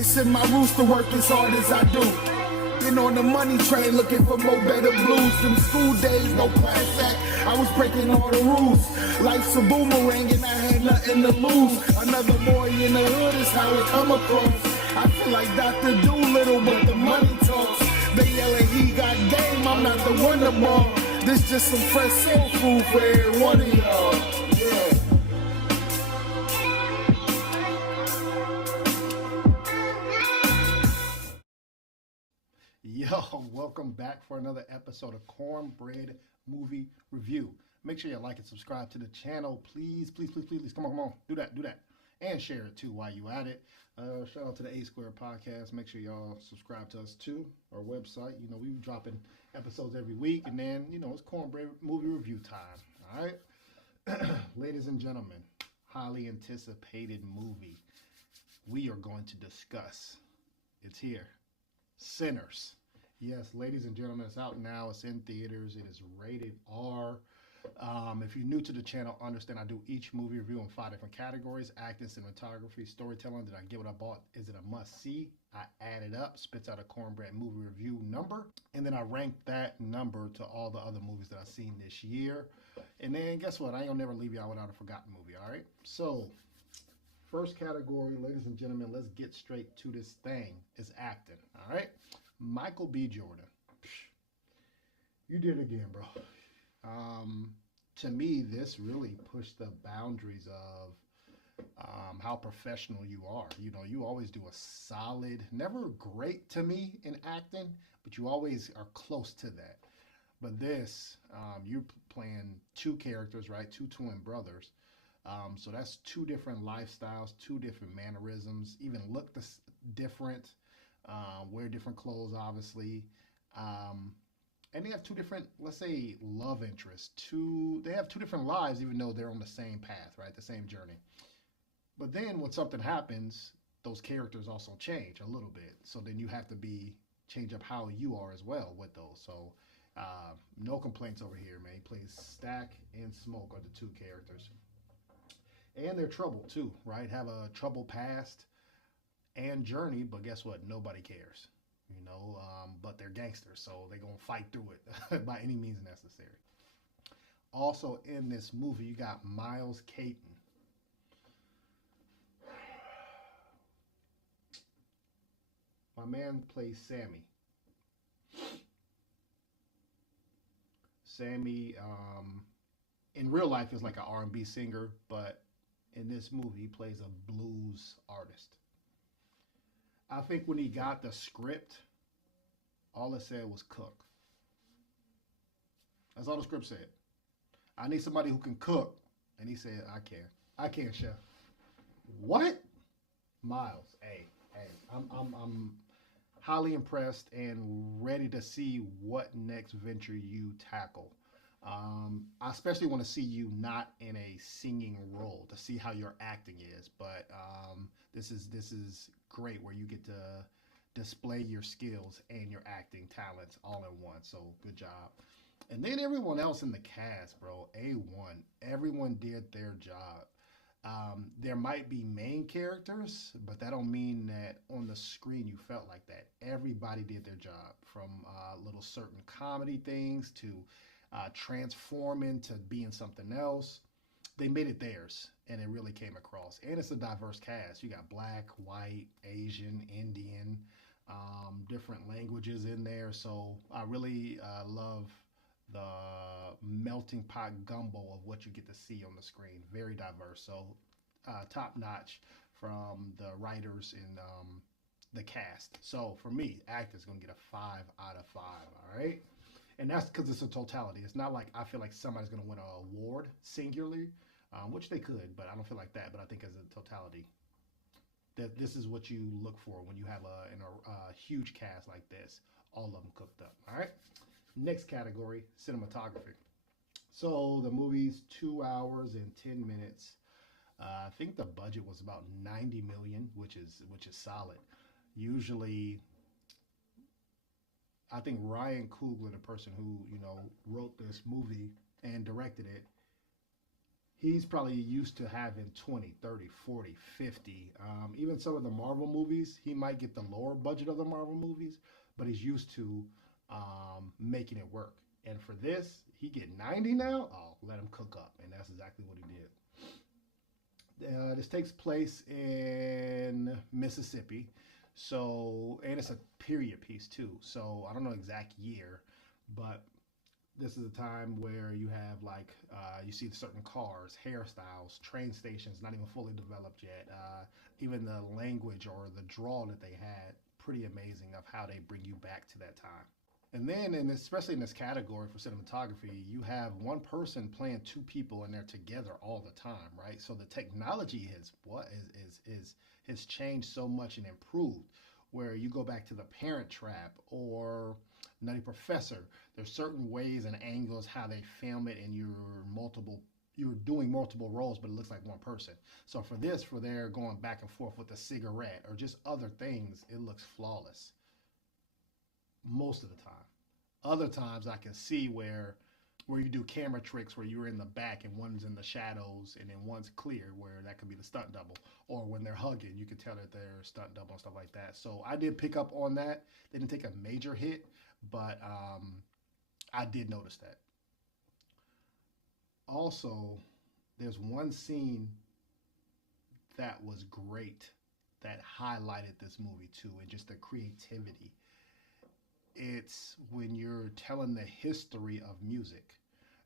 It's in my roots to work as hard as I do. Been on the money train looking for more better blues. Them school days, no class act, I was breaking all the rules. Life's a boomerang and I had nothing to lose. Another boy in the hood is how it come across. I feel like Dr. Doolittle, but the money talks. They yelling he got game, I'm not the wonder ball. This just some fresh soul food for every one of y'all. Yeah. Yo, welcome back for another episode of Cornbread Movie Review. Make sure you like and subscribe to the channel. Please. Come on. Do that. And share it too while you at it. Shout out to the A Square podcast. Make sure y'all subscribe to us too. Our website. You know, we be dropping episodes every week. And then, you know, it's Cornbread Movie Review time. All right? Ladies and gentlemen, highly anticipated movie we are going to discuss. It's here. Sinners. Yes, ladies and gentlemen, it's out now. It's in theaters. It is rated R. If you're new to the channel, understand I do each movie review in 5 different categories: acting, cinematography, storytelling. Did I get what I bought? Is it a must-see? I add it up, spits out a Cornbread movie review number, and then I rank that number to all the other movies that I've seen this year. And then guess what? I ain't gonna never leave y'all without a forgotten movie, all right? So, first category, ladies and gentlemen, let's get straight to this thing. Is acting, all right? Michael B. Jordan. You did it again, bro. To me, this really pushed the boundaries of how professional you are. You know, you always do a solid, never great to me in acting, but you always are close to that. But this, you're playing two characters, right? Two twin brothers. So that's two different lifestyles, two different mannerisms, even look different, wear different clothes, obviously. And they have two different, let's say, love interests. They have two different lives, even though they're on the same path, right? The same journey. But then when something happens, those characters also change a little bit. So then you have to change up how you are as well with those. So no complaints over here, man. He plays Stack and Smoke are the two characters. And they're troubled too, right? Have a troubled past and journey, but guess what? Nobody cares, you know, but they're gangsters, so they're going to fight through it by any means necessary. Also in this movie, you got Miles Caton. My man plays Sammy. Sammy, in real life, is like an R&B singer, but in this movie, he plays a blues artist. I think when he got the script, all it said was cook. That's all the script said. I need somebody who can cook. And he said, I can, chef. What? Miles, hey, I'm highly impressed and ready to see what next venture you tackle. I especially want to see you not in a singing role to see how your acting is, but this is great where you get to display your skills and your acting talents all in one. So good job. And then everyone else in the cast, bro, A1. Everyone did their job. There might be main characters, but that don't mean that on the screen you felt like that. Everybody did their job, from little certain comedy things to transforming to being something else. They made it theirs, and it really came across. And it's a diverse cast. You got black, white, Asian, Indian, different languages in there. So I really love the melting pot gumbo of what you get to see on the screen. Very diverse. So top notch from the writers and the cast. So for me, acting's gonna get a 5 out of 5. All right. And that's because it's a totality. It's not like I feel like somebody's going to win an award singularly, which they could, but I don't feel like that. But I think as a totality, that this is what you look for when you have a huge cast like this, all of them cooked up. All right. Next category, cinematography. So the movie's 2 hours and 10 minutes. I think the budget was about 90 million, which is solid. Usually, I think Ryan Coogler, the person who, you know, wrote this movie and directed it, he's probably used to having 20, 30, 40, 50. Even some of the Marvel movies, he might get the lower budget of the Marvel movies, but he's used to making it work. And for this, he get 90 now. Oh, let him cook up, and that's exactly what he did. This takes place in Mississippi, so and it's a period piece too. So I don't know exact year, but this is a time where you have like you see certain cars, hairstyles, train stations not even fully developed yet. Even the language or the draw that they had, pretty amazing of how they bring you back to that time. And then, and especially in this category for cinematography, you have one person playing two people and they're together all the time, right? So the technology has changed so much and improved. Where you go back to the Parent Trap or Nutty Professor, there's certain ways and angles how they film it, and you're doing multiple roles, but it looks like one person. So for this, for their going back and forth with a cigarette or just other things, it looks flawless most of the time. Other times I can see where you do camera tricks where you're in the back and one's in the shadows and then one's clear, where that could be the stunt double. Or when they're hugging, you can tell that they're stunt double and stuff like that. So I did pick up on that. They didn't take a major hit, but I did notice that. Also, there's one scene that was great that highlighted this movie too, and just the creativity. It's when you're telling the history of music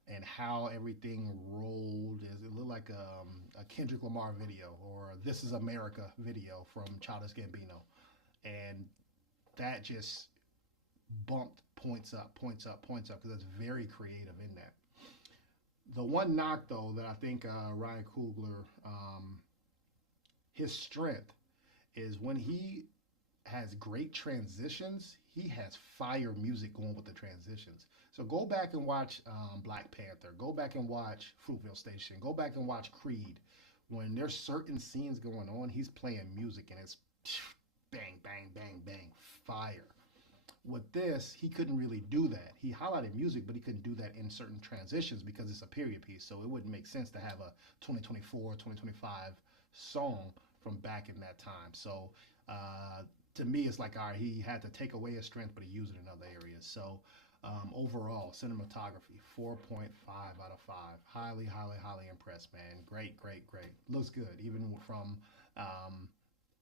and how everything rolled. It looked like a Kendrick Lamar video or a This Is America video from Childish Gambino, and that just bumped points up, points up, points up, because it's very creative in that. The one knock though that I think Ryan Coogler, his strength is when he has great transitions. He has fire music going with the transitions. So go back and watch Black Panther. Go back and watch Fruitvale Station. Go back and watch Creed. When there's certain scenes going on, he's playing music and it's bang, bang, bang, bang, fire. With this, he couldn't really do that. He highlighted music, but he couldn't do that in certain transitions because it's a period piece. So it wouldn't make sense to have a 2024, 2025 song from back in that time. So to me, it's like, all right, he had to take away his strength, but he used it in other areas. So overall, cinematography, 4.5 out of 5. Highly, highly, highly impressed, man. Great, great, great. Looks good, even from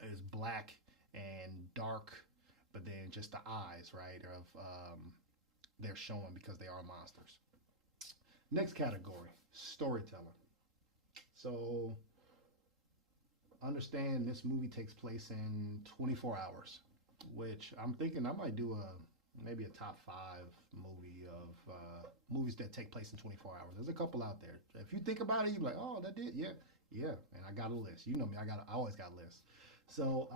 it's black and dark, but then just the eyes, right, of they're showing because they are monsters. Next category, storytelling. So understand this movie takes place in 24 hours, which I'm thinking I might do maybe a top 5 movie of movies that take place in 24 hours. There's a couple out there. If you think about it, you're like, oh, that did, yeah, yeah. And I got a list. You know me, I always got a list. So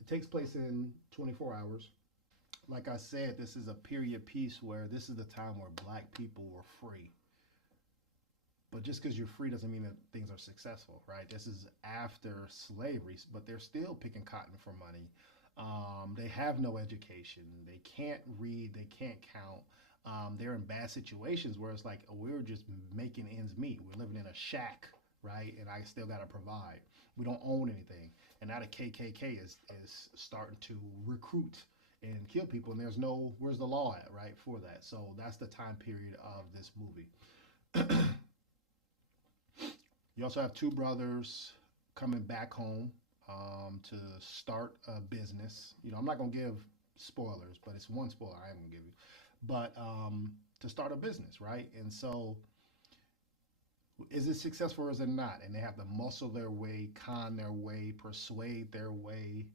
it takes place in 24 hours. Like I said, this is a period piece where this is the time where black people were free. But just because you're free doesn't mean that things are successful, right? This is after slavery, but they're still picking cotton for money. They have no education. They can't read. They can't count. They're in bad situations where it's like, oh, we're just making ends meet. We're living in a shack, right? And I still got to provide. We don't own anything. And now the KKK is starting to recruit and kill people. And there's no, where's the law at, right, for that? So that's the time period of this movie. You also have two brothers coming back home to start a business. You know, I'm not going to give spoilers, but it's one spoiler I am going to give you. But to start a business, right? And so is it successful or is it not? And they have to muscle their way, con their way, persuade their way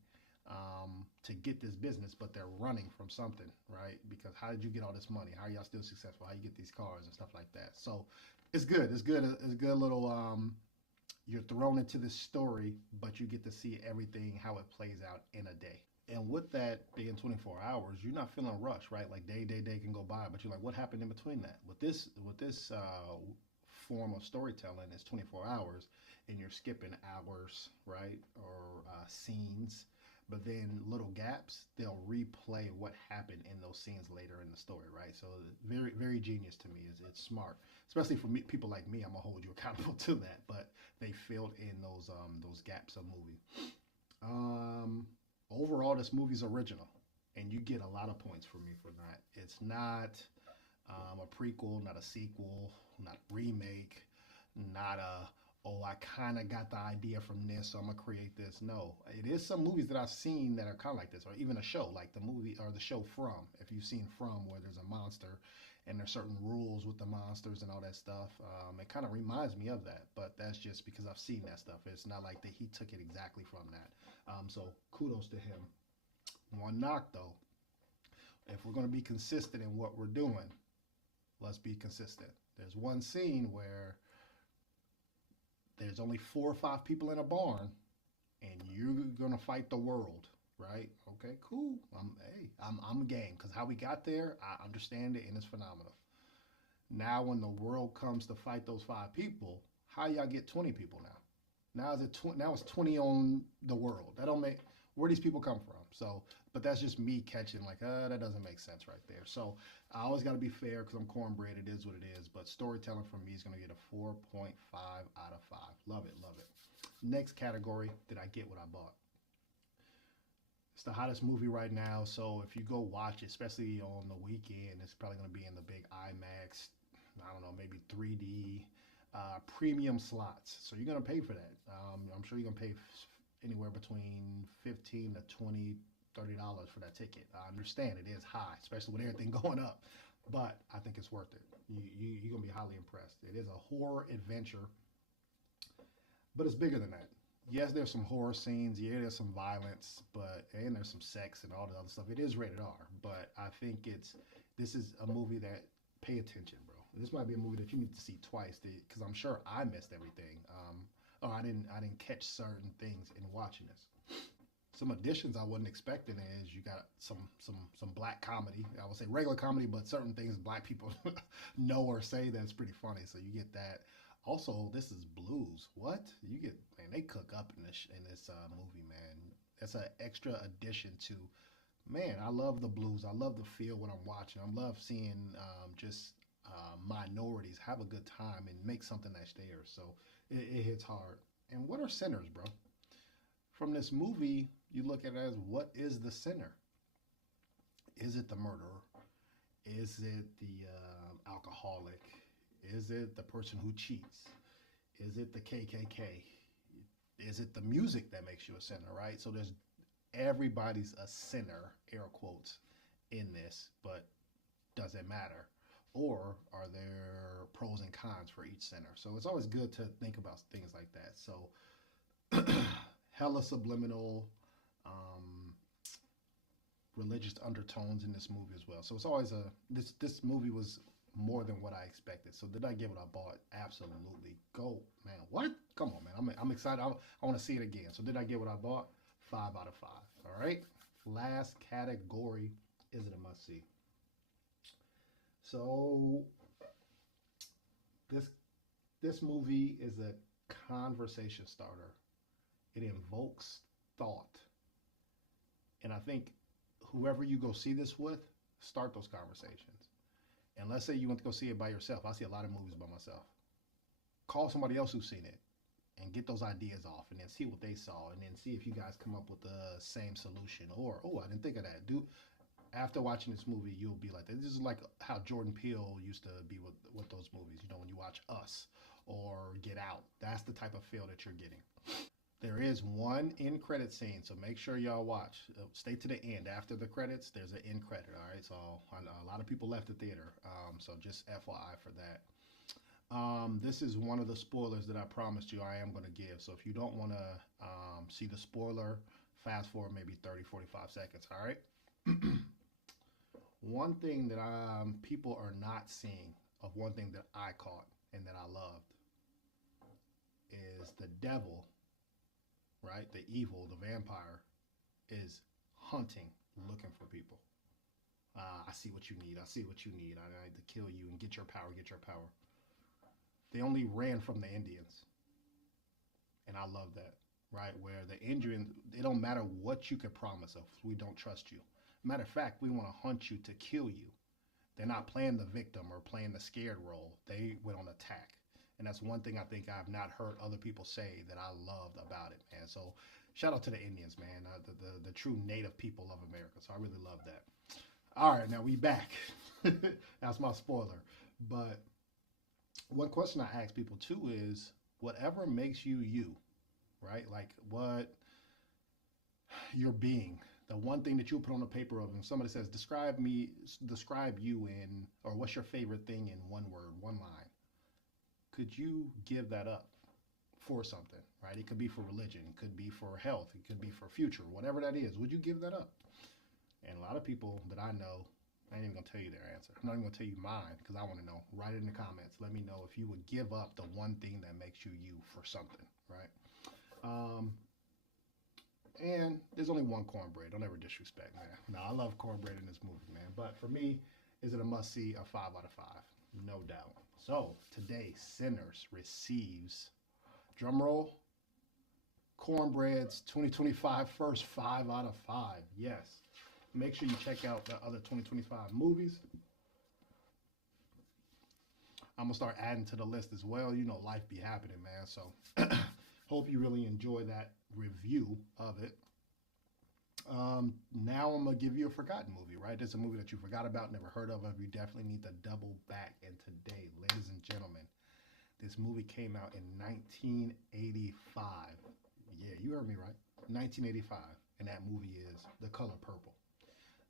to get this business, but they're running from something, right? Because how did you get all this money? How are y'all still successful? How you get these cars and stuff like that? So it's good. It's good. It's a good little. You're thrown into this story, but you get to see everything how it plays out in a day. And with that being 24 hours, you're not feeling rushed, right? Like day can go by, but you're like, what happened in between that? With this form of storytelling, it's 24 hours, and you're skipping hours, right, or scenes. but then little gaps, they'll replay what happened in those scenes later in the story, right? So very, very genius to me. It's smart, especially for me, people like me. I'm gonna hold you accountable to that, but they filled in those gaps of movie. Um, Overall, this movie's original, and you get a lot of points from me for that. It's not a prequel, not a sequel, not remake, not a oh I kind of got the idea from this, so I'm gonna create this. No, it is some movies that I've seen that are kind of like this, or even a show like the movie or the show From. If you've seen From, where there's a monster and there's certain rules with the monsters and all that stuff, it kind of reminds me of that. But that's just because I've seen that stuff. It's not like that he took it exactly from that. So kudos to him. One knock though, if we're going to be consistent in what we're doing, let's be consistent. There's one scene where there's only 4 or 5 people in a barn, and you're gonna fight the world, right? Okay, cool. I'm game because how we got there, I understand it, and it's phenomenal. Now, when the world comes to fight those 5 people, how y'all get 20 people now? Now it's 20 on the world. That don't make where these people come from. So, but that's just me catching like, that doesn't make sense right there. So I always got to be fair because I'm cornbread. It is what it is. But storytelling from me is going to get a 4.5 out of 5. Love it, love it. Next category, did I get what I bought? It's the hottest movie right now. So if you go watch it, especially on the weekend, it's probably going to be in the big IMAX. I don't know, maybe 3D. Premium slots. So you're going to pay for that. I'm sure you're going to pay anywhere between 15 to 20, $30 for that ticket. I understand it is high, especially with everything going up, but I think it's worth it. You're going to be highly impressed. It is a horror adventure, but it's bigger than that. Yes, there's some horror scenes. Yeah, there's some violence, and there's some sex and all the other stuff. It is rated R, but I think this is a movie that pay attention, bro. This might be a movie that you need to see twice because I'm sure I missed everything. Or I didn't catch certain things in watching this. Some additions I wasn't expecting is you got some black comedy. I would say regular comedy, but certain things black people know or say that's pretty funny. So you get that. Also, this is blues. What you get? Man, they cook up in this movie, man. That's an extra addition to. Man, I love the blues. I love the feel when I'm watching. I love seeing just minorities have a good time and make something that's theirs. So it hits hard. And what are sinners, bro? From this movie, you look at it as what is the sinner? Is it the murderer? Is it the alcoholic? Is it the person who cheats? Is it the KKK? Is it the music that makes you a sinner, right? So there's everybody's a sinner, air quotes, in this, but does it matter? Or are there pros and cons for each sinner? So it's always good to think about things like that. So hella subliminal religious undertones in this movie as well. So it's always this movie was more than what I expected. So did I get what I bought? Absolutely. Go, man. What? Come on, man. I'm excited. I want to see it again. So did I get what I bought? 5 out of 5. All right. Last category, is it a must see? So this movie is a conversation starter. It invokes thought. And I think whoever you go see this with, start those conversations. And let's say you want to go see it by yourself. I see a lot of movies by myself. Call somebody else who's seen it and get those ideas off and then see what they saw and then see if you guys come up with the same solution or, oh, I didn't think of that. After watching this movie, you'll be like, this is like how Jordan Peele used to be with those movies. You know, when you watch Us or Get Out, that's the type of feel that you're getting. There is one end credit scene, so make sure y'all watch. Stay to the end. After the credits, there's an end credit, all right? So a lot of people left the theater, so just FYI for that. This is one of the spoilers that I promised you I am going to give. So if you don't want to see the spoiler, fast forward maybe 30, 45 seconds, all right? One thing that people are not seeing of one thing that I caught and that I loved is the devil, right? The evil, the vampire, is hunting, looking for people. I see what you need. I see what you need. I need to kill you and get your power, get your power. They only ran from the Indians. And I love that. right? Where the Indian, it don't matter what you could promise us, we don't trust you. Matter of fact, we want to hunt you to kill you. They're not playing the victim or playing the scared role. They went on attack. And that's one thing I think I've not heard other people say that I loved about it, man. So shout out to the Indians, man, the true native people of America. So I really love that. All right, now we back. That's my spoiler. But one question I ask people too is whatever makes you you, right? Like what your being, the one thing that you put on the paper of, and somebody says, describe you in, or what's your favorite thing in one word, one line. Could you give that up for something, right? It could be for religion, it could be for health, it could be for future, whatever that is. Would you give that up? And a lot of people that I know, I ain't even gonna tell you their answer. I'm not even gonna tell you mine because I want to know. Write it in the comments. Let me know if you would give up the one thing that makes you you for something, right? And there's only one Cornbread. Don't ever disrespect, man. No, I love Cornbread in this movie, man. But for me, is it a must see? A 5 out of 5, no doubt. So today, Sinners receives, drum roll, Cornbread's 2025 first 5 out of 5. Yes. Make sure you check out the other 2025 movies. I'm gonna start adding to the list as well. You know, life be happening, man. So hope you really enjoy that review of it. Now I'm gonna give you a forgotten movie, right? It's a movie that you forgot about, never heard of. You definitely need to double back. And today, ladies and gentlemen, this movie came out in 1985. Yeah, you heard me right. 1985. And that movie is The Color Purple.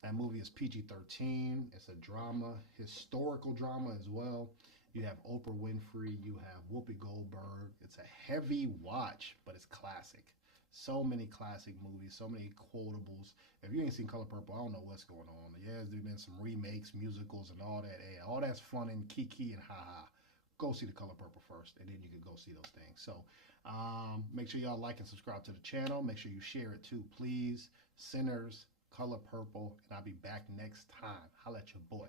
That movie is PG-13. It's a drama, historical drama as well. You have Oprah Winfrey. You have Whoopi Goldberg. It's a heavy watch, but it's classic. So many classic movies, so many quotables. If you ain't seen Color Purple, I don't know what's going on. Yeah, there's been some remakes, musicals, and all that. Hey, all that's fun and kiki and ha-ha. Go see The Color Purple first, and then you can go see those things. So make sure y'all like and subscribe to the channel. Make sure you share it too, please. Sinners, Color Purple, and I'll be back next time. Holla at your boy.